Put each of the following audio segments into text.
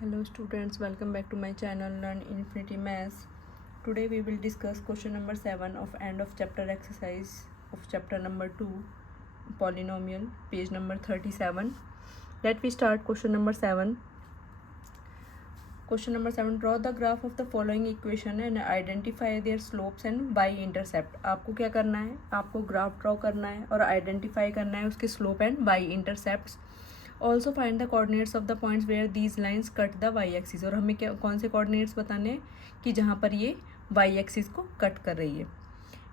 Hello students, welcome back to my channel Learn Infinity Maths. Today we will discuss question number 7 of end of chapter exercise of chapter number 2 polynomial, page number 37. Let me start question number 7. Question number 7, draw the graph of the following equation and identify their slopes and y-intercept. आपको क्या करना है, आपको graph draw करना है और identify करना है उसके slope and y-intercepts. Also find the coordinates of the points where these lines cut the y axis. और हमें क्या कौन से कोऑर्डिनेट्स बताने हैं कि जहाँ पर ये वाई एक्सिस को कट कर रही है.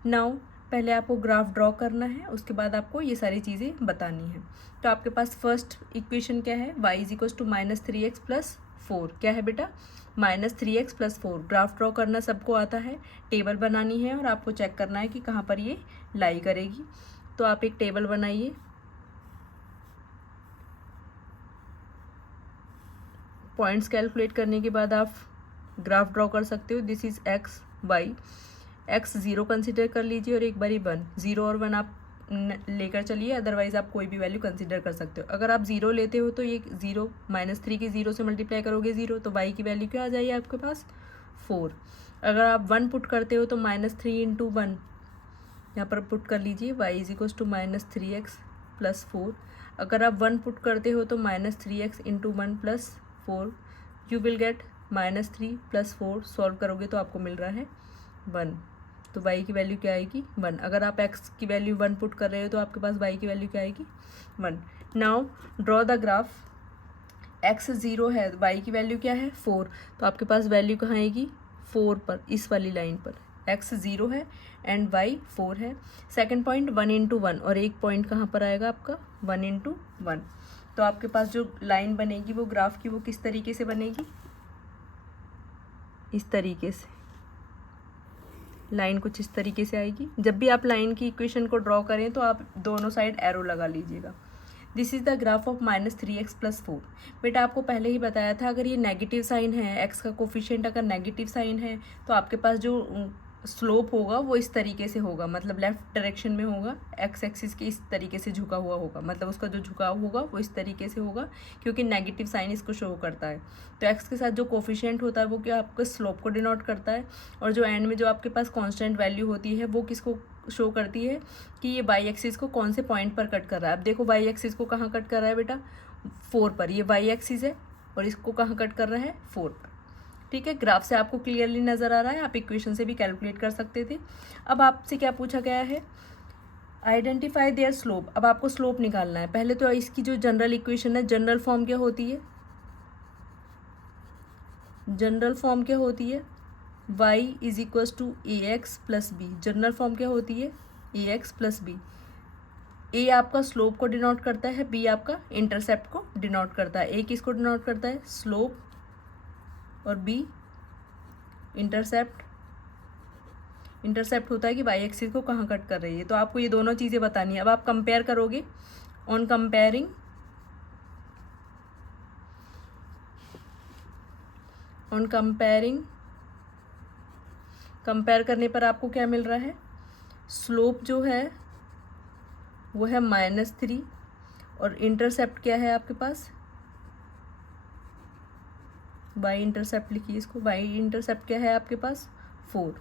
नाउ पहले आपको ग्राफ ड्रॉ करना है, उसके बाद आपको ये सारी चीज़ें बतानी है. तो आपके पास फर्स्ट इक्वेशन क्या है, y is equals to -3x+4. क्या है बेटा, -3x+4. ग्राफ ड्रॉ करना सबको आता है, टेबल बनानी है और आपको चेक करना है कि कहाँ पर ये लाई करेगी. तो आप एक टेबल बनाइए. पॉइंट्स कैलकुलेट करने के बाद आप ग्राफ ड्रॉ कर सकते हो. This is x y. X 0 consider कर लीजिए और एक बारी 1. 0 और 1 आप लेकर चलिए, अदरवाइज आप कोई भी वैल्यू कंसिडर कर सकते हो. अगर आप 0 लेते हो तो ये 0 -3 के 0 से मल्टीप्लाई करोगे 0, तो y की वैल्यू क्या आ जाएगी आपके पास 4. अगर आप 1 पुट करते हो तो -3 इंटू 1 यहाँ पर पुट कर लीजिए, y is equals to -3x+4. अगर आप 1 पुट करते हो तो -3x into 1+4 you will gate -3+4. Solve करोगे तो आपको मिल रहा है 1. तो y की वैल्यू क्या आएगी 1. अगर आप x की वैल्यू 1 पुट कर रहे हो तो आपके पास y की वैल्यू क्या आएगी 1. Now draw the graph. x 0 है, y की वैल्यू क्या है 4. तो आपके पास वैल्यू कहाँ आएगी 4 पर, इस वाली लाइन पर. x 0 है एंड y 4 है. सेकेंड पॉइंट 1 इंटू 1 और एक पॉइंट कहाँ पर आएगा आपका 1 इंटू 1. तो आपके पास जो लाइन बनेगी वो ग्राफ की वो किस तरीके से बनेगी, इस तरीके से. लाइन कुछ इस तरीके से आएगी. जब भी आप लाइन की इक्वेशन को ड्रॉ करें तो आप दोनों साइड एरो लगा लीजिएगा. This is the graph of -3x+4. बेटा आपको पहले ही बताया था, अगर ये नेगेटिव साइन है, एक्स का कोफिशिएंट अगर नेगेटिव साइन है तो आपके पास जो स्लोप होगा वो इस तरीके से होगा, मतलब लेफ्ट डायरेक्शन में होगा. एक्स एक्सिस के इस तरीके से झुका हुआ होगा, मतलब उसका जो झुकाव होगा वो इस तरीके से होगा क्योंकि नेगेटिव साइन इसको शो करता है. तो एक्स के साथ जो कोफिशिएंट होता है वो क्या आपका स्लोप को डिनोट करता है. और जो एंड में जो आपके पास कांस्टेंट वैल्यू होती है वो किसको शो करती है कि ये वाई एक्सिस को कौन से पॉइंट पर कट कर रहा है. अब देखो वाई एक्सिस को कहाँ कट कर रहा है बेटा 4 पर. ये वाई एक्सिस है और इसको कहाँ कट कर रहा है 4 पर. ठीक है, ग्राफ से आपको क्लियरली नज़र आ रहा है, आप इक्वेशन से भी कैलकुलेट कर सकते थे. अब आपसे क्या पूछा गया है, आइडेंटिफाई देयर स्लोप. अब आपको स्लोप निकालना है. पहले तो इसकी जो जनरल इक्वेशन है, जनरल फॉर्म क्या होती है, जनरल फॉर्म क्या होती है y is equals to ax+b. General form क्या होती है ax+b. a आपका स्लोप को डिनोट करता है, b आपका इंटरसेप्ट को डिनोट करता है. a किसको डिनोट करता है स्लोप और b इंटरसेप्ट. इंटरसेप्ट होता है कि वाई एक्सिस को कहाँ कट कर रही है. तो आपको ये दोनों चीज़ें बतानी है. अब आप कंपेयर करोगे. ऑन कंपेयरिंग कंपेयर करने पर आपको क्या मिल रहा है, स्लोप जो है वो है -3 और इंटरसेप्ट क्या है आपके पास वाई इंटरसेप्ट. लिखिए इसको, वाई इंटरसेप्ट क्या है आपके पास 4.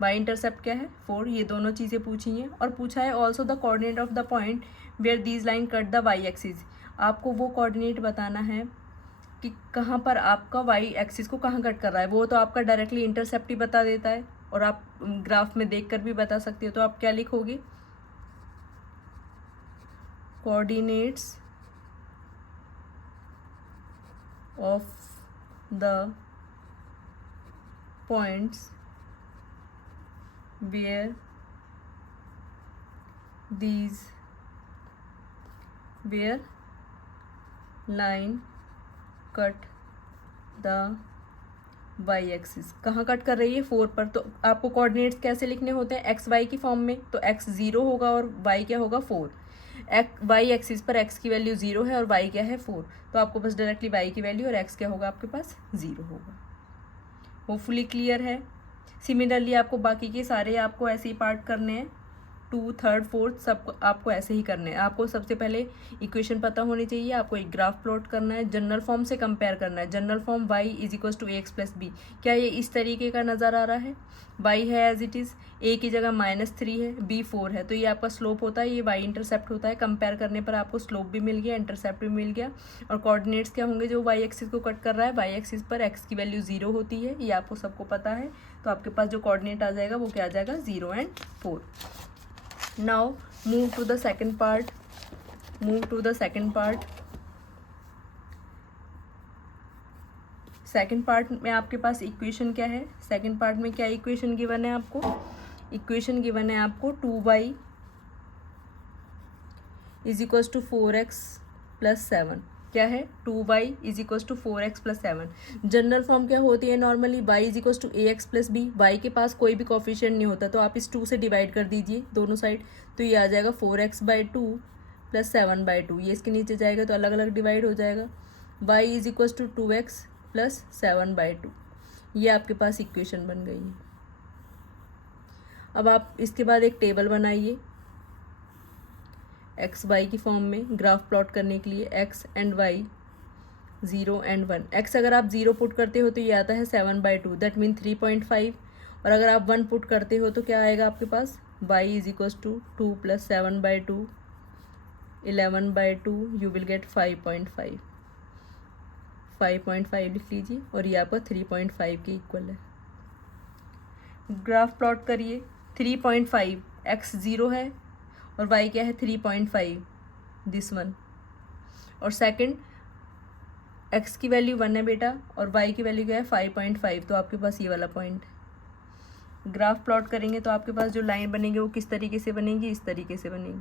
वाई इंटरसेप्ट क्या है 4. ये दोनों चीज़ें पूछी हैं और पूछा है also the coordinate of the point where these line cut the y axis. आपको वो कोऑर्डिनेट बताना है कि कहाँ पर आपका वाई एक्सिस को कहाँ कट कर रहा है. वो तो आपका डायरेक्टली इंटरसेप्ट ही बता देता है और आप ग्राफ में देखकर भी बता सकते हो. तो आप क्या लिखोगे, coordinates of the points where line cut the y axis. कहाँ कट कर रही है 4 पर. तो आपको कोऑर्डिनेट्स कैसे लिखने होते हैं एक्स वाई की फॉर्म में. तो x 0 होगा और y क्या होगा 4. वाई एक्सिस पर x की वैल्यू 0 है और y क्या है 4. तो आपको बस डायरेक्टली y की वैल्यू और x क्या होगा आपके पास 0 होगा. होपफुली क्लियर है. सिमिलरली आपको बाकी के सारे आपको ऐसे ही पार्ट करने हैं. 2, थर्ड, फोर्थ सब आपको ऐसे ही करने हैं। आपको सबसे पहले इक्वेशन पता होनी चाहिए, आपको एक ग्राफ प्लॉट करना है, जनरल फॉर्म से कंपेयर करना है। General form y is equal to a x plus b, क्या ये इस तरीके का नज़र आ रहा है? y है एज इट इज़, a की जगह -3 है, b 4 है, तो ये आपका स्लोप होता है, ये y इंटरसेप्ट होता है। कंपेयर करने पर आपको स्लोप भी मिल गया, इंटरसेप्ट भी मिल गया। और कोऑर्डिनेट्स क्या होंगे जो y एक्सिस को कट कर रहा है? y एक्सिस पर x की वैल्यू 0 होती है, ये आपको सबको पता है। तो आपके पास जो कोऑर्डिनेट आ जाएगा वो क्या आ जाएगा? 0 and 4। Now move to the second part. Second part में आपके पास इक्वेशन क्या है? सेकेंड पार्ट में क्या इक्वेशन गिवन है आपको? इक्वेशन गिवन है आपको 2y is equals to 4x plus 7। क्या है? 2y is equals to 4x plus 7। General form क्या होती है normally? y is equals to ax plus b। y के पास कोई भी कोफिशिएंट नहीं होता, तो आप इस 2 से डिवाइड कर दीजिए दोनों साइड, तो ये आ जाएगा 4x/2 प्लस 7/2। ये इसके नीचे जाएगा तो अलग अलग डिवाइड हो जाएगा। y is equals to 2x plus 7/2। ये आपके पास इक्वेशन बन गई है। अब आप इसके बाद एक टेबल बनाइए एक्स वाई की फॉर्म में ग्राफ प्लॉट करने के लिए। X and y 0 and 1। X अगर आप 0 पुट करते हो तो ये आता है 7/2, दैट मीन 3.5। और अगर आप 1 पुट करते हो तो क्या आएगा आपके पास? Y is equals to 2 plus 7/2 11/2, you will get 5.5। 5.5 लिख लीजिए और ये आपका 3.5 के इक्वल है। ग्राफ प्लॉट करिए। 3.5, एक्स 0 है और y क्या है? 3.5, दिस वन। और सेकंड x की वैल्यू 1 है बेटा और y की वैल्यू क्या है? 5.5, तो आपके पास ये वाला पॉइंट। ग्राफ प्लॉट करेंगे तो आपके पास जो लाइन बनेगी वो किस तरीके से बनेगी? इस तरीके से बनेगी।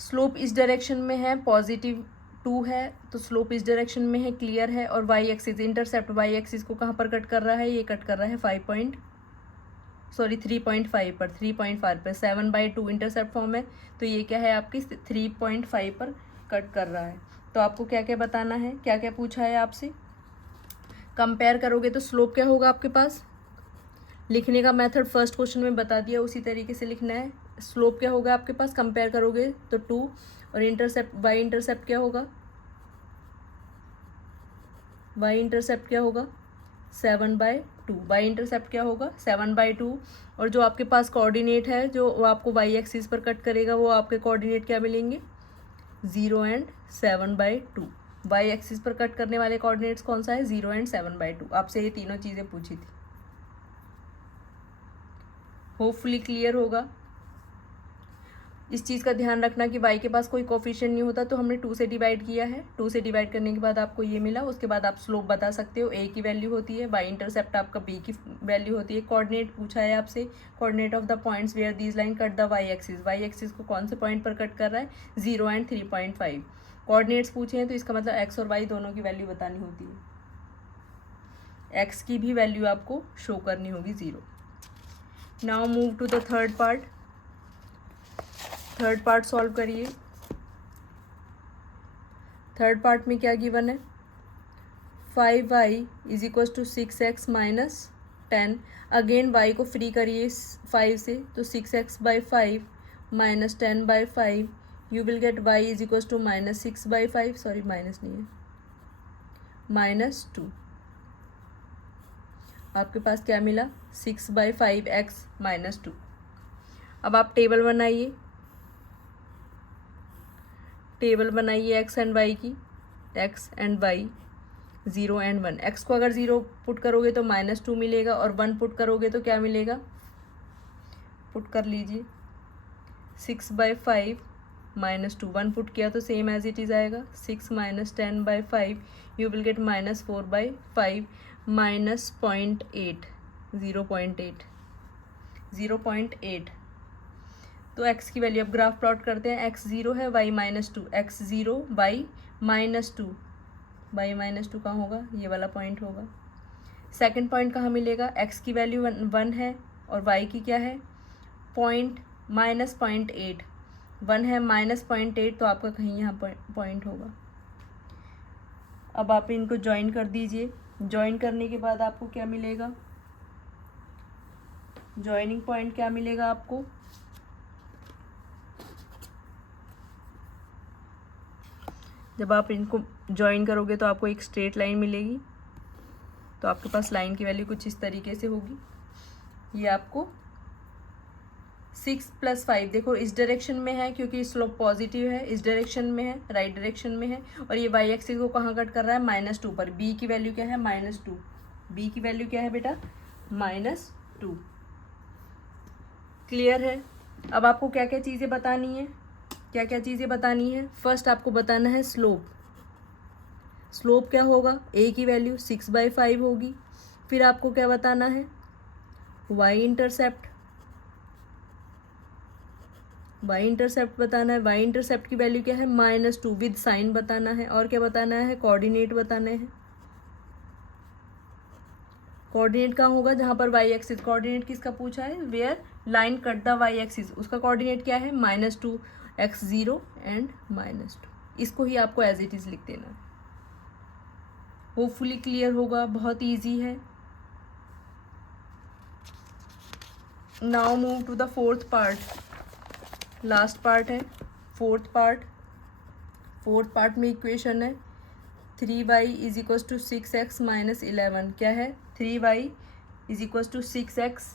स्लोप इस डायरेक्शन में है, +2 है, तो स्लोप इस डायरेक्शन में है, क्लियर है। और y axis, intercept y axis को कहाँ पर कट कर रहा है? ये कट कर रहा है 3.5 पर, 3.5 पर। 7/2 इंटरसेप्ट फॉर्म है, तो ये क्या है आपकी? 3.5 पर कट कर रहा है। तो आपको क्या क्या बताना है, क्या क्या पूछा है आपसे? कंपेयर करोगे तो स्लोप क्या होगा आपके पास? लिखने का मेथड फर्स्ट क्वेश्चन में बता दिया, उसी तरीके से लिखना है। स्लोप क्या होगा आपके पास? कंपेयर करोगे तो 2। और इंटरसेप्ट, वाई इंटरसेप्ट क्या होगा? वाई इंटरसेप्ट क्या होगा? 7/2। वाई इंटरसेप्ट क्या होगा? 7/2। और जो आपके पास कोऑर्डिनेट है जो वो आपको वाई एक्सिस पर कट करेगा, वो आपके कोऑर्डिनेट क्या मिलेंगे? 0 एंड 7/2। वाई एक्सिस पर कट करने वाले कोऑर्डिनेट्स कौन सा है? 0 एंड 7/2। आपसे ये तीनों चीज़ें पूछी थी। होपफुली क्लियर होगा। इस चीज़ का ध्यान रखना कि y के पास कोई कोफिशिएंट नहीं होता, तो हमने 2 से डिवाइड किया है। 2 से डिवाइड करने के बाद आपको ये मिला। उसके बाद आप स्लोप बता सकते हो। a की वैल्यू होती है, y इंटरसेप्ट आपका b की वैल्यू होती है। कोऑर्डिनेट पूछा है आपसे, coordinate of the points where these line cut the y axis. y axis को कौन से पॉइंट पर कट कर रहा है? 0 एंड 3.5। कोऑर्डिनेट्स पूछे हैं तो इसका मतलब x और y दोनों की वैल्यू बतानी होती है। x की भी वैल्यू आपको शो करनी होगी 0। Now move to the third part. Third part solve करिए। थर्ड पार्ट में क्या गिवन है? 5y is equal to 6x minus 10। Again y को फ्री करिए 5 से, तो 6x/5 minus 10/5, you will get y is equal to -6/5, sorry minus नहीं है, -2। आपके पास क्या मिला? 6/5x -2। अब आप टेबल बनाइए, टेबल बनाइए x एंड y की। x and y 0 and 1। x को अगर 0 पुट करोगे तो -2 मिलेगा और 1 पुट करोगे तो क्या मिलेगा? पुट कर लीजिए 6/5 -2। 1 पुट किया तो सेम एज इट इज़ आएगा। 6 minus 10/5, you will gate -4/5 minus 0.8, 0.8। तो x की वैल्यू, अब ग्राफ प्लॉट करते हैं। x 0 है, y -2, x 0 y -2। y -2 कहाँ होगा? ये वाला पॉइंट होगा। सेकंड पॉइंट कहाँ मिलेगा? x की वैल्यू 1 है और y की क्या है? -0.8। 1 है -0.8, तो आपका कहीं यहाँ पॉइंट होगा। अब आप इनको ज्वाइन कर दीजिए। ज्वाइन करने के बाद आपको क्या मिलेगा? ज्वाइनिंग पॉइंट क्या मिलेगा आपको, जब आप इनको ज्वाइन करोगे तो आपको एक स्ट्रेट लाइन मिलेगी। तो आपके पास लाइन की वैल्यू कुछ इस तरीके से होगी। ये आपको 6 + 5, देखो इस डायरेक्शन में है क्योंकि स्लोप पॉजिटिव है, इस डायरेक्शन में है, राइट डायरेक्शन में है, और ये वाई एक्सिस को कहाँ कट कर रहा है, -2 पर। बी की वैल्यू क्या है, -2। बी की वैल्यू क्या है बेटा, -2। क्लियर है। अब आपको क्या क्या चीज़ें बतानी है, क्या क्या चीज़ें बतानी है। फर्स्ट आपको बताना है स्लोप। स्लोप क्या होगा, ए की वैल्यू 6/5 होगी। फिर आपको क्या बताना है, वाई इंटरसेप्ट। वाई इंटरसेप्ट बताना है। वाई इंटरसेप्ट की वैल्यू क्या है, -2 विद साइन बताना है। और क्या बताना है, कोऑर्डिनेट बताने हैं। कोऑर्डिनेट कहाँ होगा, जहाँ पर वाई एक्सिस, कोऑर्डिनेट किसका पूछा है, where line cut the y axis, उसका कोऑर्डिनेट क्या है, -2 x0 एंड -2। इसको ही आपको एज इट इज़ लिख देना है। होपफुली क्लियर होगा, बहुत ईजी है। Now move to the fourth part, last part है फोर्थ पार्ट। फोर्थ पार्ट में इक्वेशन है 3y = 6x - 11। क्या है, 3y = 6x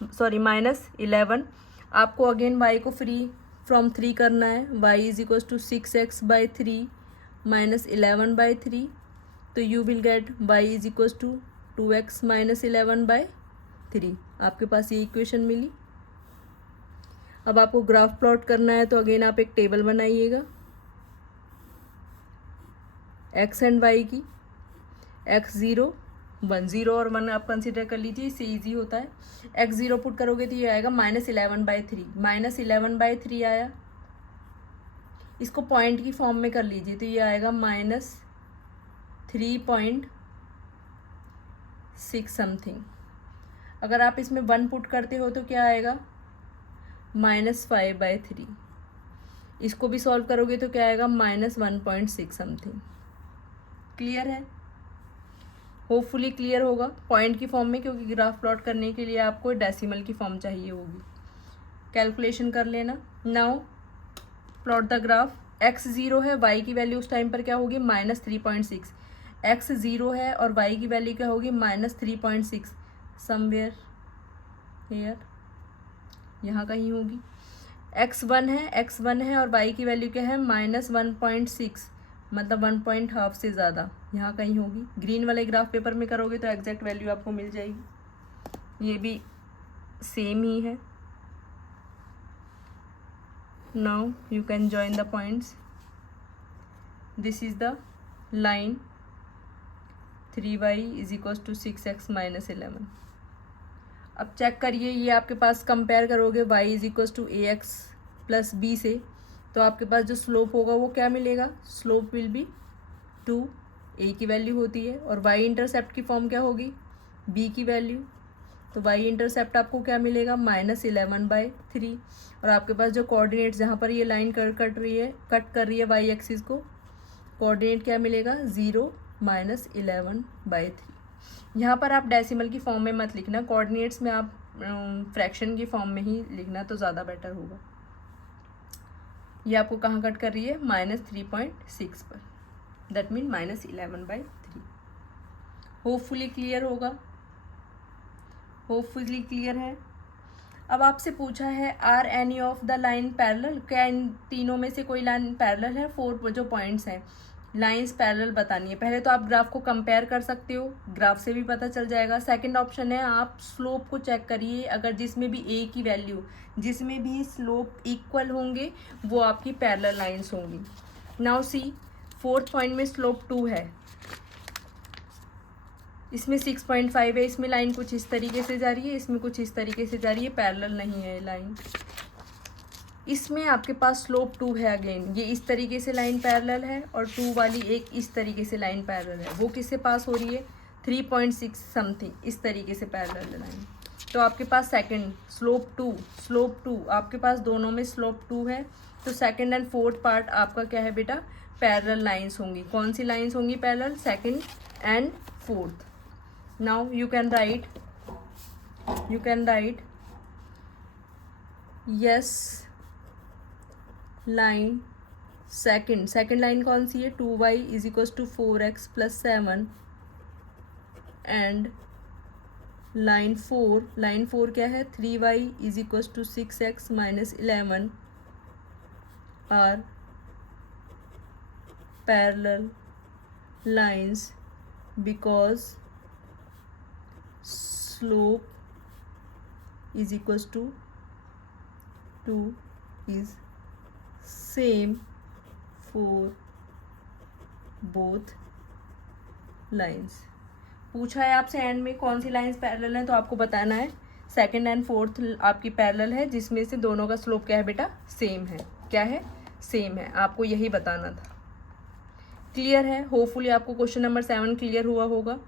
-11। आपको अगेन y को फ्री फ्रॉम 3 करना है। y = 6x/3 - 11/3। तो you will get y = 2x - 11/3। आपके पास ये इक्वेशन मिली। अब आपको ग्राफ प्लॉट करना है, तो अगेन आप एक टेबल बनाइएगा x एंड y की। x0 1, 0 और 1 आप कंसिडर कर लीजिए, इससे ईजी होता है। x0 पुट करोगे तो ये आएगा -11/3। -11/3 आया, इसको पॉइंट की फॉर्म में कर लीजिए तो ये आएगा -3.6 समथिंग। अगर आप इसमें 1 पुट करते हो तो क्या आएगा, -5/3। इसको भी सॉल्व करोगे तो क्या आएगा, -1.6 समथिंग। क्लियर है, होपफुली क्लियर होगा। पॉइंट की फॉर्म में, क्योंकि ग्राफ प्लॉट करने के लिए आपको डेसिमल की फॉर्म चाहिए होगी। कैलकुलेशन कर लेना। Now plot the graph. x0 है, y की वैल्यू उस टाइम पर क्या होगी, -3.6। x0 है और y की वैल्यू क्या होगी, -3.6। समवेयर हेयर, यहाँ कहीं होगी। x1 है और y की वैल्यू क्या है, -1.6, मतलब 1.5 से ज़्यादा, यहाँ कहीं होगी। ग्रीन वाले ग्राफ पेपर में करोगे तो एग्जैक्ट वैल्यू आपको मिल जाएगी। ये भी सेम ही है। Now you can join the points. This is the line 3y = 6x - 11। अब चेक करिए, ये आपके पास कंपेयर करोगे y = ax + b से, तो आपके पास जो स्लोप होगा वो क्या मिलेगा, स्लोप विल बी 2। a की वैल्यू होती है, और y इंटरसेप्ट की फॉर्म क्या होगी, b की वैल्यू। तो y इंटरसेप्ट आपको क्या मिलेगा, -11/3। और आपके पास जो कोऑर्डिनेट, जहाँ पर ये लाइन कट कर रही है y एक्सिस को, कोऑर्डिनेट क्या मिलेगा, 0 - 11/3। यहाँ पर आप डेसिमल की फॉर्म में मत लिखना, कोऑर्डिनेट्स में आप फ्रैक्शन की फॉर्म में ही लिखना तो ज़्यादा बेटर होगा। ये आपको कहाँ कट कर रही है, -3.6 पर, दैट मीन -11/3। होपफुली क्लियर होगा, होपफुली क्लियर है। अब आपसे पूछा है, are any of the line parallel, क्या इन तीनों में से कोई लाइन पैरेलल है। 4 जो पॉइंट्स हैं, लाइंस पैरेलल बतानी है। पहले तो आप ग्राफ को कंपेयर कर सकते हो, ग्राफ से भी पता चल जाएगा। सेकंड ऑप्शन है, आप स्लोप को चेक करिए, अगर जिसमें भी ए की वैल्यू, जिसमें भी स्लोप इक्वल होंगे वो आपकी पैरेलल लाइंस होंगी। नाउ सी, फोर्थ पॉइंट में स्लोप 2 है, इसमें 6.5 है, इसमें लाइन कुछ इस तरीके से जा रही है, इसमें कुछ इस तरीके से जा रही है, पैरेलल नहीं है लाइन। इसमें आपके पास स्लोप 2 है, अगेन ये इस तरीके से लाइन पैरेलल है, और 2 वाली एक इस तरीके से लाइन पैरेलल है। वो किससे पास हो रही है, 3.6 समथिंग, इस तरीके से पैरेलल लाइन। तो आपके पास सेकंड स्लोप 2 आपके पास दोनों में स्लोप 2 है। तो सेकंड एंड फोर्थ पार्ट आपका क्या है बेटा, पैरेलल लाइंस होंगी। कौन सी लाइंस होंगी parallel, second and fourth. Now you can write you can write yes line second line कौन सी है, 2y is equals to 4x plus 7 and line 4 क्या है, 3y is equals to 6x minus 11 are parallel lines because slope is equals to 2 is same for both lines। पूछा है आपसे and में कौन सी लाइंस पैरेलल हैं, तो आपको बताना है सेकंड एंड फोर्थ आपकी पैरेलल है, जिसमें से दोनों का स्लोप क्या है बेटा, सेम है। क्या है, सेम है, आपको यही बताना था। क्लियर है, होपफुली आपको क्वेश्चन नंबर 7 क्लियर हुआ होगा।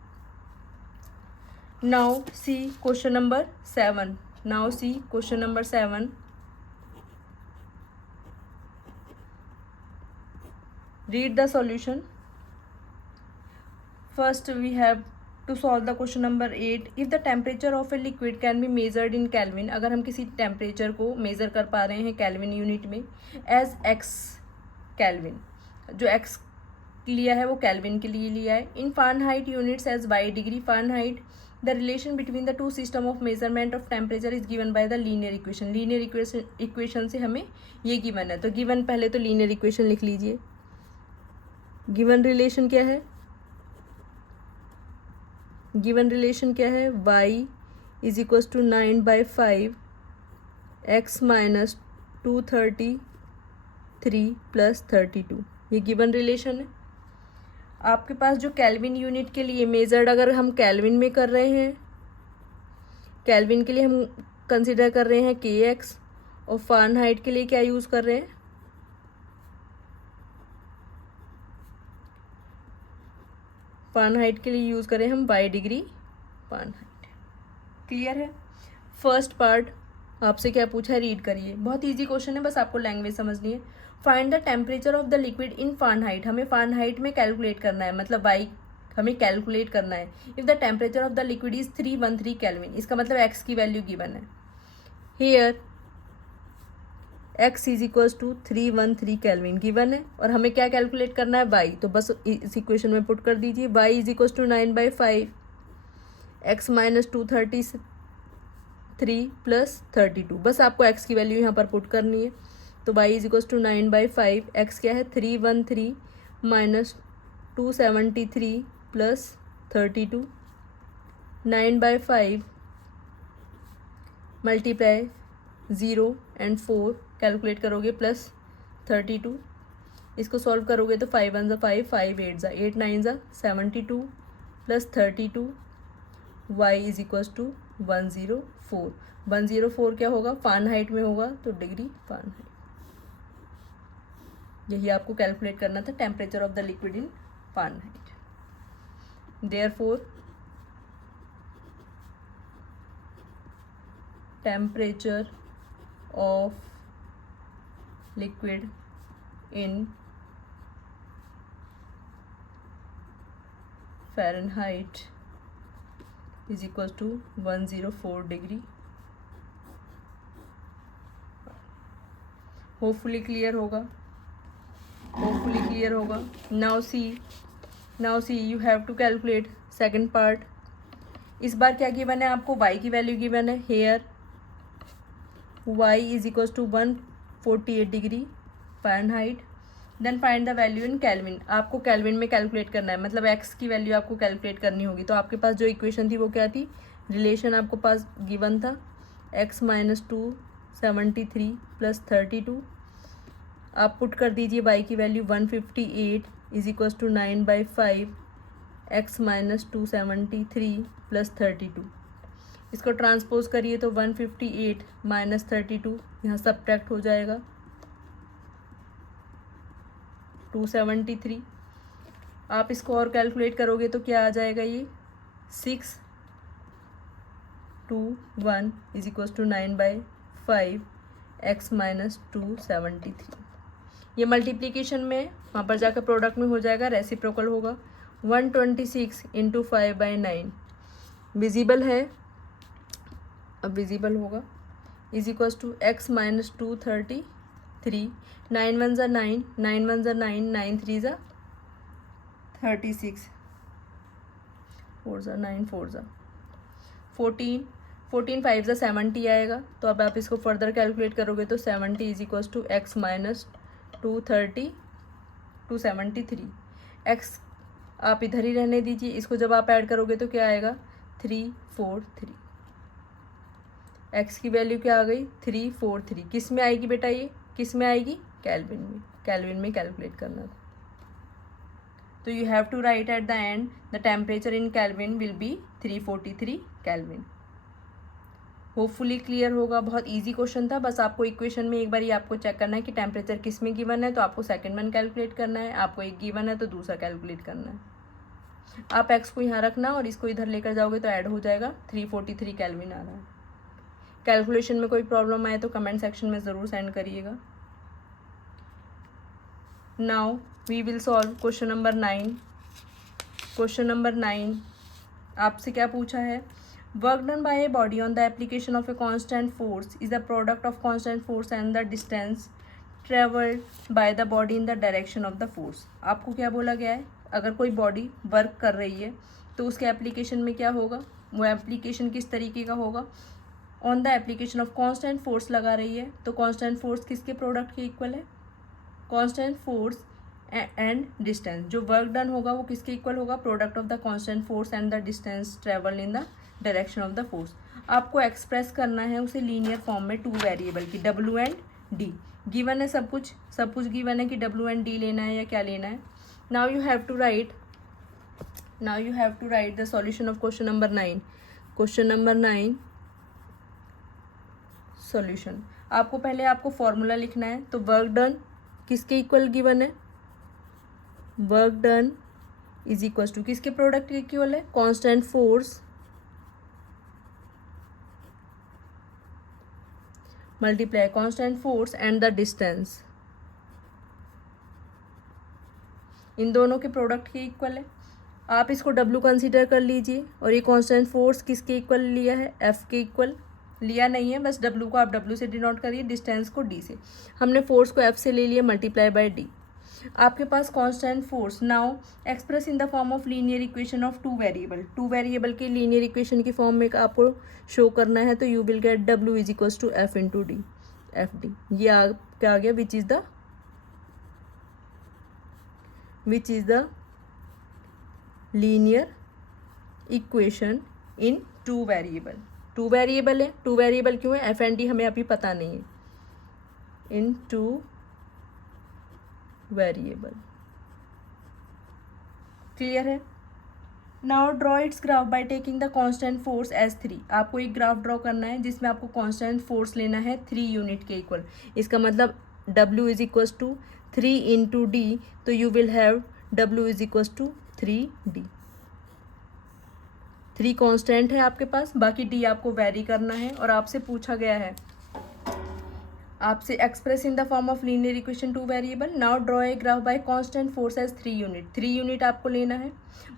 Now see question number 7. Now see question number 7. Read the solution. First we have to solve the question number 8. If the temperature of a liquid can be measured in Kelvin, अगर हम किसी temperature को measure कर पा रहे हैं kelvin unit में, as x kelvin, जो x लिया है वो केल्विन के लिए लिया है, in Fahrenheit units as y degree Fahrenheit, the relation between the two system of measurement of temperature is given by the linear equation। linear equation से हमें ये given है, तो given पहले तो linear equation लिख लीजिए। given relation क्या है, given relation क्या है, y is equals to 9/5 x minus 233 plus 32, ये given relation है। आपके पास जो केल्विन यूनिट के लिए मेजर्ड, अगर हम केल्विन में कर रहे हैं, केल्विन के लिए हम कंसिडर कर रहे हैं kx, और फ़ारेनहाइट के लिए क्या यूज़ कर रहे हैं, फ़ारेनहाइट के लिए यूज़ कर रहे हैं हम y डिग्री फ़ारेनहाइट। क्लियर है। फर्स्ट पार्ट आपसे क्या पूछा है, रीड करिए, बहुत इजी क्वेश्चन है, बस आपको लैंग्वेज समझनी है। Find the temperature of the liquid in Fahrenheit, हमें फ़ारेनहाइट में कैलकुलेट करना है, मतलब y हमें कैलकुलेट करना है। If the temperature of the liquid is 313 kelvin, इसका मतलब x की वैल्यू गिवन है। Here x is equals to 313 kelvin given है, और हमें क्या कैलकुलेट करना है, y, तो बस इस इक्वेशन में पुट कर दीजिए, y is equals to 9/5 x minus 233 plus 32, बस आपको x की वैल्यू यहाँ पर पुट करनी है, तो y is equals to 9/5, x क्या है 313 minus 273 plus 32, 9/5 multiply 0 and 4 calculate करोगे प्लस 32, इसको सॉल्व करोगे तो 5 1 5 5 8 8 9 72 plus 32, y is equals to 104। 104 क्या होगा, फ़ारेनहाइट में होगा, तो डिग्री फ़ारेनहाइट। यही आपको कैलकुलेट करना था, temperature of the liquid in Fahrenheit. Therefore temperature of liquid in Fahrenheit is equal to 104 degree. Hopefully clear होगा, होपफुली क्लियर होगा। Now see you have to calculate second part. इस बार क्या given है आपको, y की वैल्यू गिवन है। Here y is equals to 148 degree Fahrenheit. Then find the value in kelvin, आपको केल्विन में कैलकुलेट करना है, मतलब x की वैल्यू आपको कैलकुलेट करनी होगी। तो आपके पास जो इक्वेशन थी वो क्या थी, रिलेशन आपको पास गिवन था, x माइनस 273 प्लस 32, आप पुट कर दीजिए y की value 158 is equals to 9/5 x minus 273 plus 32, इसको ट्रांसपोज करिए तो 158 माइनस 32 यहाँ सब्ट्रैक्ट हो जाएगा 273। आप इसको और कैलकुलेट करोगे तो क्या आ जाएगा, ये 621 is equals to 9/5 x minus 273। ये मल्टीप्लीकेशन में वहाँ पर जाकर प्रोडक्ट में हो जाएगा, रेसिप्रोकल होगा। 126 इंटू 5/9 विजिबल है, अब विजिबल होगा, is equals to x minus 233, 9 1 ज़ा 9, 9 1 ज़ा 9, 9 3 ज़ा 36, 4 ज़ा 9, 4 ज़ा 14, 14 5 ज़ा 70 आएगा। तो अब आप इसको फर्दर कैलकुलेट करोगे तो 70 is equals to x minus 230 273। X आप इधर ही रहने दीजिए, इसको जब आप ऐड करोगे तो क्या आएगा 343। एक्स की वैल्यू क्या आ गई 343। किस में आएगी बेटा, ये किस में आएगी, केल्विन में। केल्विन में कैलकुलेट करना था। तो you have to write at the end the temperature in kelvin will be 343 kelvin. Hopefully clear होगा। बहुत इजी क्वेश्चन था, बस आपको इक्वेशन में एक बार ही आपको चेक करना है कि टेम्परेचर किस में गिवन है, तो आपको सेकंड वन कैलकुलेट करना है, आपको एक गिवन है तो दूसरा कैलकुलेट करना है। आप एक्स को यहाँ रखना और इसको इधर लेकर जाओगे तो ऐड हो जाएगा, 343 केल्विन आ रहा है। कैलकुलेशन में कोई प्रॉब्लम आए तो कमेंट सेक्शन में ज़रूर सेंड करिएगा। Now we will solve question number 9। Question number 9 आपसे क्या पूछा है, work done by a body on the application of a constant force is the product of constant force and the distance travelled by the body in the direction of the force. आपको क्या बोला गया है, अगर कोई body work कर रही है तो उसके एप्लीकेशन में क्या होगा, वो एप्लीकेशन किस तरीके का होगा, on the application of constant force लगा रही है। तो कांस्टेंट फोर्स किसके प्रोडक्ट के इक्वल है, कांस्टेंट फोर्स एंड डिस्टेंस। जो वर्क डन होगा वो किसके इक्वल होगा, product of the constant force and the distance travel in the direction of the force. आपको एक्सप्रेस करना है उसे लीनियर फॉर्म में, टू वेरिएबल की, डब्ल्यू एंड डी। गिवन है सब कुछ गिवन है कि डब्ल्यू एंड डी लेना है या क्या लेना है। Now you have to write the solution of question number 9। Question number 9 solution. आपको पहले आपको फॉर्मूला लिखना है। तो वर्क डन किसके इक्वल गिवन है, work done is equal to किसके प्रोडक्ट के इक्वल है, constant force multiply constant force and the distance. इन दोनों के प्रोडक्ट के इक्वल है। आप इसको W कंसीडर कर लीजिए और ये कांस्टेंट फोर्स किसके इक्वल लिया है, F के इक्वल लिया नहीं है, बस W को आप W से डिनोट करिए, डिस्टेंस को D से। हमने फोर्स को F से ले लिया, मल्टीप्लाई बाय D। आपके पास constant force now express in the form of linear equation of two variable के लीनियर इक्वेशन की फॉर्म में आपको शो करना है। तो you will get W is equals to F into D, F D. ये क्या आ गया, which is the linear equation in two variable. Two variable है, टू वेरिएबल क्यों है, एफ एंड डी हमें अभी पता नहीं है। इन टू वेरिएबल, क्लियर है। Now draw its graph by taking the constant force as 3। आपको एक ग्राफ ड्रॉ करना है जिसमें आपको कांस्टेंट फोर्स लेना है 3 यूनिट के इक्वल। इसका मतलब W is equals to 3 into D, तो you will have W is equals to 3D। 3 constant है आपके पास, बाकी D आपको वेरी करना है। और आपसे पूछा गया है, आपसे express in the form of linear equation two variable. Now draw a graph by constant force as 3 unit. 3 unit आपको लेना है।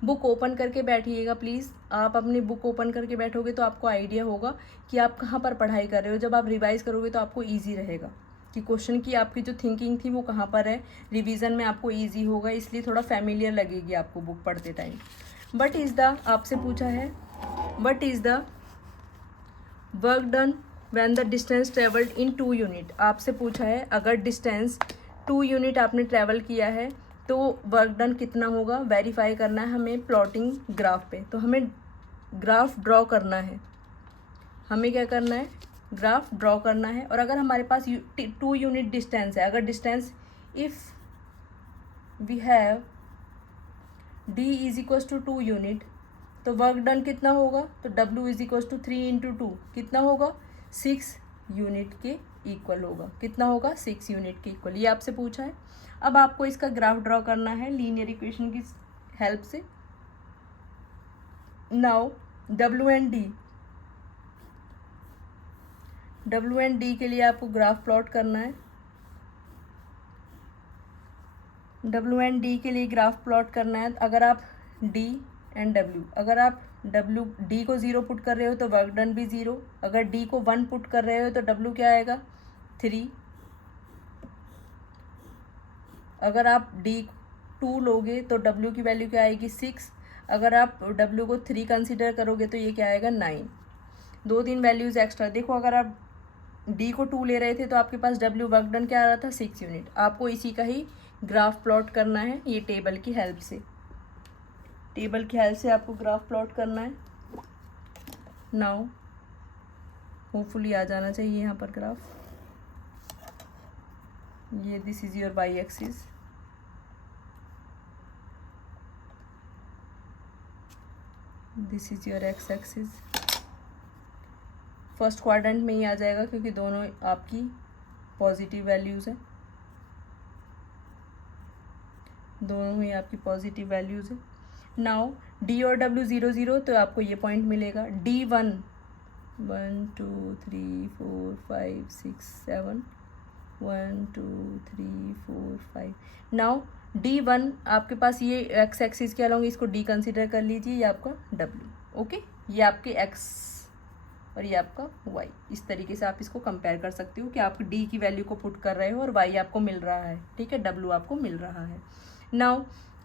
बुक ओपन करके बैठिएगा प्लीज़। आप अपनी बुक ओपन करके बैठोगे तो आपको आइडिया होगा कि आप कहाँ पर पढ़ाई कर रहे हो। जब आप रिवाइज करोगे तो आपको ईजी रहेगा कि क्वेश्चन की आपकी जो थिंकिंग थी वो कहाँ पर है। रिवीजन में आपको ईजी होगा, इसलिए थोड़ा फैमिलियर लगेगी आपको बुक पढ़ते टाइम। बट इज़ द, आपसे पूछा है but is the work done when the distance travelled in 2 unit. आपसे पूछा है अगर डिस्टेंस 2 यूनिट आपने ट्रेवल किया है तो वर्क डन कितना होगा, वेरीफाई करना है हमें प्लॉटिंग ग्राफ पे। तो हमें ग्राफ ड्रॉ करना है, हमें क्या करना है, ग्राफ ड्रॉ करना है। और अगर हमारे पास 2 यूनिट डिस्टेंस है, अगर distance if we have D is equals to 2 unit, तो वर्क डन कितना होगा, तो W is equals to 3 into 2 कितना होगा, 6 यूनिट के इक्वल होगा। कितना होगा, 6 यूनिट के इक्वल। ये आपसे पूछा है। अब आपको इसका ग्राफ ड्रॉ करना है लीनियर इक्वेशन की हेल्प से। नाउ W एंड D के लिए आपको ग्राफ प्लॉट करना है। W एंड D के लिए ग्राफ प्लॉट करना है। अगर आप D एंड डब्ल्यू। अगर आप डब्ल्यू डी को 0 पुट कर रहे हो तो वर्क डन भी 0, अगर डी को 1 पुट कर रहे हो तो डब्ल्यू क्या आएगा 3, अगर आप डी 2 लोगे तो डब्ल्यू की वैल्यू क्या आएगी 6, अगर आप डब्ल्यू को 3 कंसिडर करोगे तो ये क्या आएगा 9। 2-3 वैल्यूज़ एक्स्ट्रा। देखो अगर आप डी को 2 ले रहे थे तो आपके पास डब्ल्यू वर्क डन क्या आ रहा था 6 यूनिट। आपको इसी का ही ग्राफ प्लॉट करना है, ये टेबल की हेल्प से, टेबल की हेल्प से आपको ग्राफ प्लॉट करना है। नाउ होपफुली आ जाना चाहिए यहाँ पर ग्राफ। ये this is your y axis, this is your x axis. First quadrant में ही आ जाएगा क्योंकि दोनों आपकी पॉजिटिव वैल्यूज़ है, दोनों ही आपकी पॉजिटिव वैल्यूज़ है। नाउ डी और डब्ल्यू 0 0 तो आपको ये पॉइंट मिलेगा। डी 1 1 2 3 4 5 6 7 1 2 3 4 5। नाउ D1 आपके पास ये एक्स एक्सिस के अलॉन्ग, इसको डी कंसिडर कर लीजिए, ये आपका डब्ल्यू। ओके, ये आपके एक्स और ये आपका वाई। इस तरीके से आप इसको कंपेयर कर सकते हो कि आप डी की वैल्यू को पुट कर रहे हो और वाई आपको मिल रहा है, ठीक है, डब्ल्यू आपको मिल रहा है। नाउ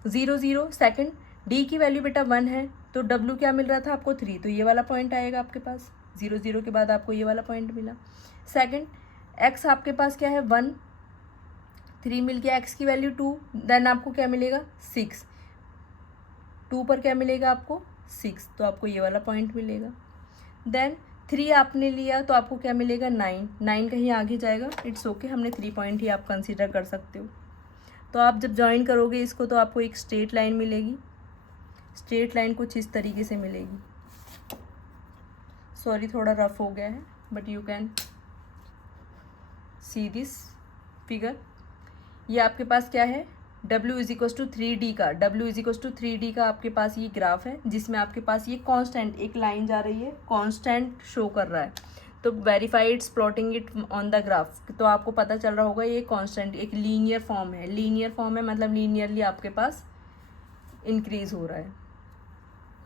0 0 सेकेंड, डी की वैल्यू बेटा 1 है तो डब्ल्यू क्या मिल रहा था आपको 3, तो ये वाला पॉइंट आएगा आपके पास। 0 0 के बाद आपको ये वाला पॉइंट मिला। सेकेंड एक्स आपके पास क्या है 1, 3 मिल गया, एक्स की वैल्यू 2, देन आपको क्या मिलेगा 6, 2 पर क्या मिलेगा आपको 6, तो आपको ये वाला पॉइंट मिलेगा। देन 3 आपने लिया तो आपको क्या मिलेगा 9, 9 कहीं आगे जाएगा, इट्स ओके, हमने 3 पॉइंट ही आप कंसिडर कर सकते हो। तो आप जब ज्वाइन करोगे इसको तो आपको एक स्ट्रेट लाइन मिलेगी, स्ट्रेट लाइन कुछ इस तरीके से मिलेगी। सॉरी थोड़ा रफ हो गया है but you can see this figure. ये आपके पास क्या है W is equals to 3D का, W is equals to 3D का आपके पास ये ग्राफ है जिसमें आपके पास ये कांस्टेंट एक लाइन जा रही है, कांस्टेंट शो कर रहा है। तो verify it's plotting it on the graph, तो आपको पता चल रहा होगा ये कांस्टेंट एक लीनियर फॉर्म है, लीनियर फॉर्म है मतलब लीनियरली आपके पास इंक्रीज हो रहा है।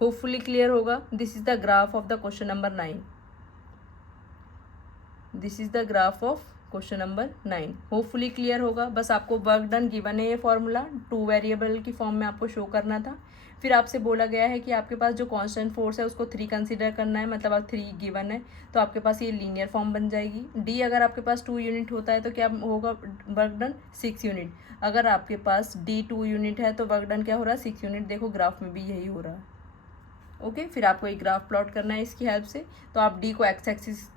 होपफुली क्लियर होगा। This is the graph of the question number 9, this is the graph of question number 9। Hopefully clear होगा। बस आपको वर्क डन गिवन है, ये फॉर्मूला 2 वेरिएबल की फॉर्म में आपको शो करना था। फिर आपसे बोला गया है कि आपके पास जो कांस्टेंट फोर्स है उसको 3 कंसीडर करना है, मतलब आप 3 गिवन है तो आपके पास ये लीनियर फॉर्म बन जाएगी। डी अगर आपके पास 2 यूनिट होता है तो क्या होगा वर्क डन 6 यूनिट। अगर आपके पास डी 2 यूनिट है तो वर्क डन क्या हो रहा है 6 यूनिट। देखो ग्राफ में भी यही हो रहा है। ओके, फिर आपको एक ग्राफ प्लॉट करना है इसकी हेल्प से। तो आप डी को एक्स एक्सिस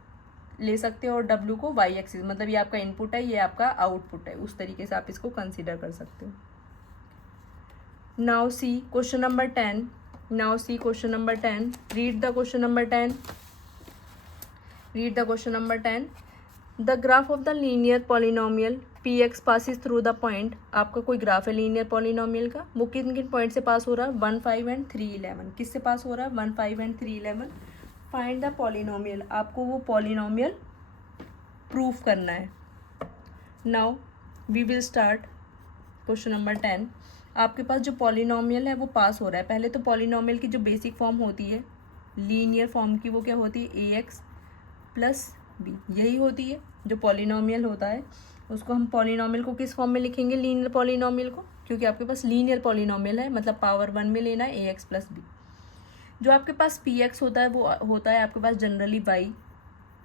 ले सकते हो और डब्ल्यू को वाई एक्सिस, मतलब ये आपका इनपुट है ये आपका आउटपुट है, उस तरीके से आप इसको कंसीडर कर सकते हो। Now see question number 10, now see question number 10, read the question number 10, read the question number 10। The graph of the linear polynomial P x passes through the point. आपका कोई ग्राफ है लीनियर पॉलिनोमियल का, वो किन किन point से पास हो रहा है 1 5 एंड 3 11। किससे पास हो रहा है 1 5 एंड 3 11। फाइंड द पॉलिनोमियल, आपको वो पॉलिनोमियल प्रूफ करना है। Now we will start question number 10। आपके पास जो पॉलिनोमियल है वो पास हो रहा है। पहले तो पॉलिनोमियल की जो बेसिक फॉर्म होती है लीनियर फॉर्म की, वो क्या होती है ax प्लस बी, यही होती है जो पॉलिनोमियल होता है। उसको हम पॉलिनोमियल को किस फॉर्म में लिखेंगे लीनियर पॉलिनोमियल को, क्योंकि आपके पास लीनियर पॉलिनोमियल है मतलब पावर 1 में लेना है ax प्लस बी। जो आपके पास पी एक्स होता है वो होता है आपके पास जनरली वाई,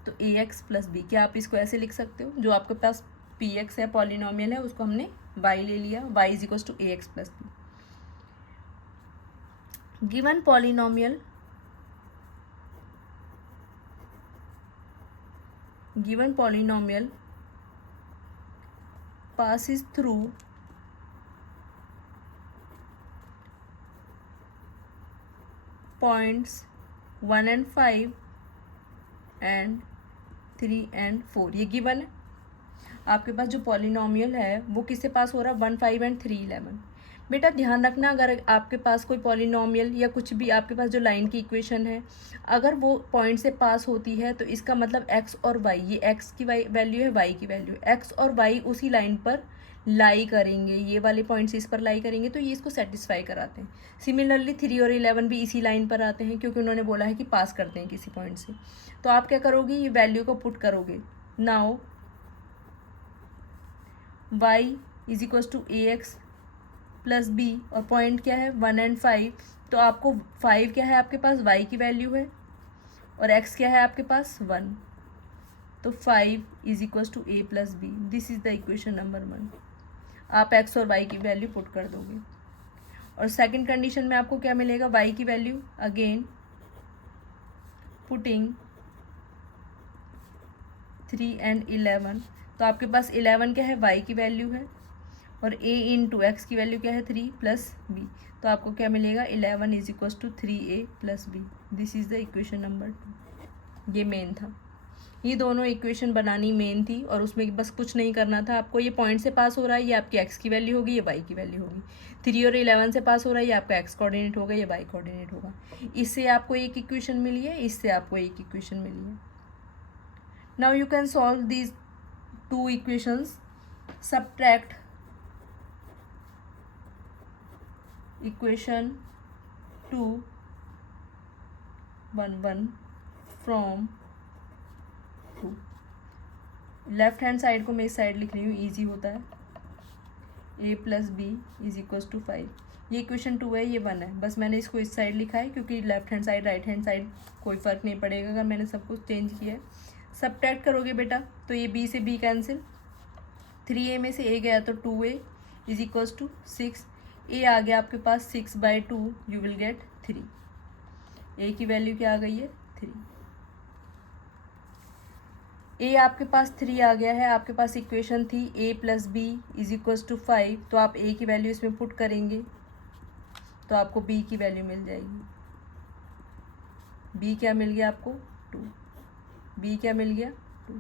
तो ए एक्स प्लस बी। क्या आप इसको ऐसे लिख सकते हो, जो आपके पास पी एक्स है पॉलिनोमियल है उसको हमने वाई ले लिया, y is equals to a x plus b. Given polynomial, given polynomial passes through points 1 and 5 and 3 and 4। ये गिवन है। आपके पास जो पॉलिनोमियल है वो किससे पास हो रहा है 1 5 एंड 3 11। बेटा ध्यान रखना, अगर आपके पास कोई पॉलिनोमियल या कुछ भी आपके पास जो लाइन की इक्वेशन है अगर वो पॉइंट से पास होती है तो इसका मतलब एक्स और वाई, ये एक्स की वैल्यू है वाई की वैल्यू है, एक्स और वाई उसी लाइन पर लाई करेंगे, ये वाले पॉइंट्स इस पर लाई करेंगे तो ये इसको सेटिस्फाई कराते हैं। सिमिलरली 3 और 11 भी इसी लाइन पर आते हैं क्योंकि उन्होंने बोला है कि पास करते हैं किसी पॉइंट से। तो आप क्या करोगे, ये वैल्यू को पुट करोगे। Now y is equal to a x plus b, और पॉइंट क्या है 1 एंड 5, तो आपको 5 क्या है आपके पास, y की वैल्यू है, और x क्या है आपके पास 1, तो 5 is equal to a plus b. This is the equation number 1। आप x और y की वैल्यू पुट कर दोगे, और सेकंड कंडीशन में आपको क्या मिलेगा, y की वैल्यू अगेन पुटिंग 3 एंड 11, तो आपके पास 11 क्या है, y की वैल्यू है, और a इंटू एक्स की वैल्यू क्या है 3 प्लस बी, तो आपको क्या मिलेगा 11 is equal to 3a plus b. This is the equation number 2। ये मेन था, ये दोनों इक्वेशन बनानी मेन थी, और उसमें बस कुछ नहीं करना था आपको। ये पॉइंट से पास हो रहा है, ये आपकी एक्स की वैल्यू होगी, ये वाई की वैल्यू होगी। 3 और 11 से पास हो रहा है, ये आपका एक्स कोऑर्डिनेट होगा, ये वाई कोऑर्डिनेट होगा। इससे आपको एक इक्वेशन मिली है, इससे आपको एक इक्वेशन मिली है। Now you can solve these 2 equations. Subtract equation 2 1 1 from 2। Left hand side को मैं इस साइड लिख रही हूँ, ईजी होता है। a plus b is equal to 5। ये इक्वेशन 2 है, ये 1 है, बस मैंने इसको इस साइड लिखा है क्योंकि left hand side right hand side कोई फ़र्क नहीं पड़ेगा अगर मैंने सब कुछ चेंज किया है। सब्ट्रैक्ट करोगे बेटा तो ये b से b कैंसिल, 3a में से a गया तो 2a is equals to 6, a आ गया आपके पास 6/2, यू विल गेट 3। a की वैल्यू क्या आ गई है 3। a आपके पास 3 आ गया है, आपके पास इक्वेशन थी a plus b is equals to 5, तो आप a की वैल्यू इसमें पुट करेंगे तो आपको b की वैल्यू मिल जाएगी। b क्या मिल गया आपको 2, b क्या मिल गया 2,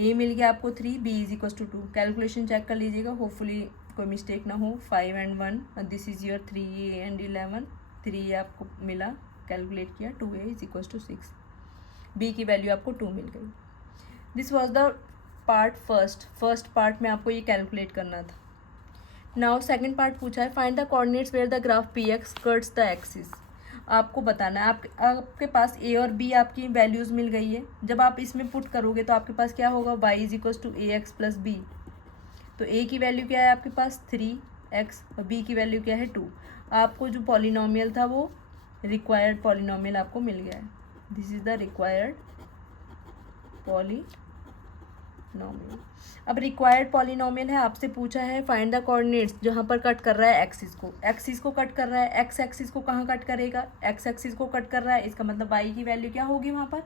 a मिल गया आपको 3, b is equals to 2। Calculation check कर लीजिएगा, होपफुली कोई मिस्टेक ना हो। 5 and 1, this is your 3a and 11, 3 आपको मिला, कैलकुलेट किया, 2a is equals to 6, b की वैल्यू आपको 2 मिल गई। This was the part first part में आपको ये कैलकुलेट करना था। नाउ सेकंड पार्ट पूछा है, find the coordinates where the graph p x cuts the axis. आपको बताना है, आपके पास a और b आपकी वैल्यूज़ मिल गई है। जब आप इसमें पुट करोगे तो आपके पास क्या होगा, y is equals to a x plus b, तो a की वैल्यू क्या है आपके पास 3x और b की वैल्यू क्या है 2। आपको जो पॉलिनोमियल था वो रिक्वायर्ड पॉलिनोमियल आपको मिल गया है। This is the required polynomial. अब रिक्वायर्ड पॉलिनोमियल है, आपसे पूछा है फाइंड द कोऑर्डिनेट्स जहाँ पर कट कर रहा है एक्सिस को कट कर रहा है, एक्स एक्सिस को कहाँ कट करेगा, एक्स एक्सिस को कट कर रहा है, इसका मतलब y की वैल्यू क्या होगी वहाँ पर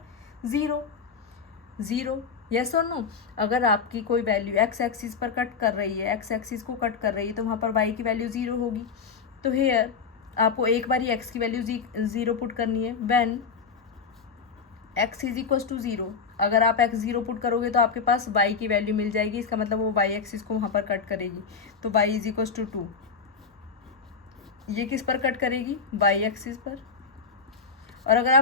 0। यस और नो, अगर आपकी कोई वैल्यू एक्स एक्सिस पर कट कर रही है, एक्स एक्सिस को कट कर रही है, तो वहाँ पर y की वैल्यू 0 होगी। तो हेयर आपको एक बार ही x की वैल्यू 0 पुट करनी है। When x is equal to 0, अगर आप x 0 पुट करोगे तो आपके पास y की वैल्यू मिल जाएगी, इसका मतलब वो y एक्सिस को वहाँ पर कट करेगी, तो y इज इक्वल टू 2। ये किस पर कट करेगी, y एक्सिस पर। और अगर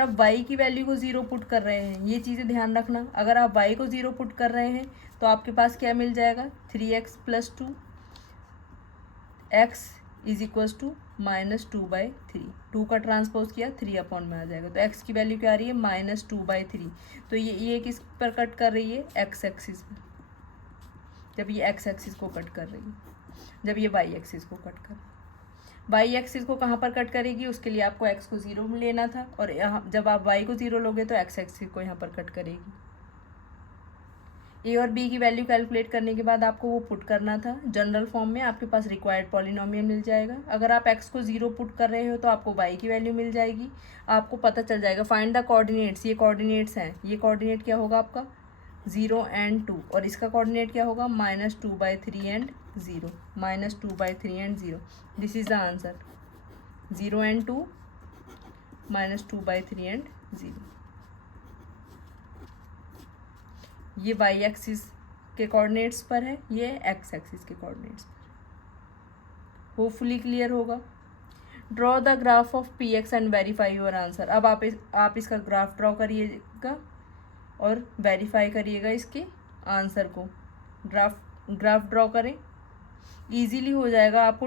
आप y की वैल्यू को 0 पुट कर रहे हैं, ये चीज़ें ध्यान रखना, अगर आप y को 0 पुट कर रहे हैं तो आपके पास क्या मिल जाएगा 3x plus 2, x is equals to -2/3। 2 का ट्रांसपोज किया 3 अपॉन में आ जाएगा, तो x की वैल्यू क्या आ रही है -2/3। तो ये किस पर कट कर रही है, x एक्सिस पर, जब ये x एक्सिस को कट कर रही है, जब ये y एक्सिस को कट कर, y एक्सिस को कहाँ पर कट करेगी, उसके लिए आपको x को 0 में लेना था, और यहाँ जब आप y को 0 लोगे तो x एक्सिस को यहाँ पर कट करेगी। a और b की वैल्यू कैलकुलेट करने के बाद आपको वो पुट करना था जनरल फॉर्म में, आपके पास रिक्वायर्ड पॉलिनोमियल मिल जाएगा। अगर आप x को 0 पुट कर रहे हो तो आपको y की वैल्यू मिल जाएगी, आपको पता चल जाएगा। फाइंड द कोऑर्डिनेट्स, ये कोऑर्डिनेट्स हैं, ये कोऑर्डिनेट क्या होगा आपका 0 एंड 2, और इसका कोऑर्डिनेट क्या होगा -2/3 and 0, -2/3 and 0। This is the answer, 0 and 2, -2/3 and 0। ये y एक्सिस के कोऑर्डिनेट्स पर है, ये x एक्सिस के कोऑर्डिनेट्स पर। होपफुली क्लियर होगा। Draw the graph of P x and verify your answer. अब आप इसका ग्राफ ड्रॉ करिएगा और वेरीफाई करिएगा इसके आंसर को, ग्राफ ड्रॉ करें, इजीली हो जाएगा। आपको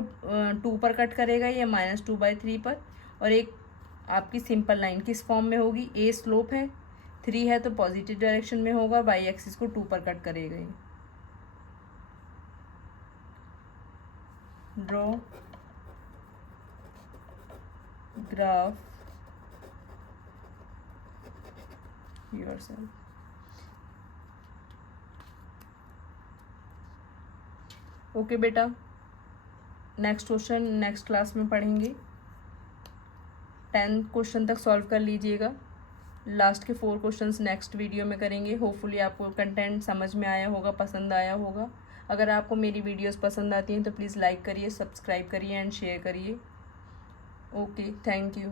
2 पर कट करेगा या -2/3 पर, और एक आपकी सिंपल लाइन किस फॉर्म में होगी, ए स्लोप है, 3 है तो पॉजिटिव डायरेक्शन में होगा, वाई एक्सिस को 2 पर कट करेगा ये। Draw graph yourself. ओके बेटा, नेक्स्ट क्वेश्चन नेक्स्ट क्लास में पढ़ेंगे। 10 क्वेश्चन तक सॉल्व कर लीजिएगा। लास्ट के 4 क्वेश्चंस नेक्स्ट वीडियो में करेंगे। होपफुली आपको कंटेंट समझ में आया होगा, पसंद आया होगा। अगर आपको मेरी वीडियोस पसंद आती हैं तो प्लीज़ लाइक करिए, सब्सक्राइब करिए एंड शेयर करिए। Okay, thank you.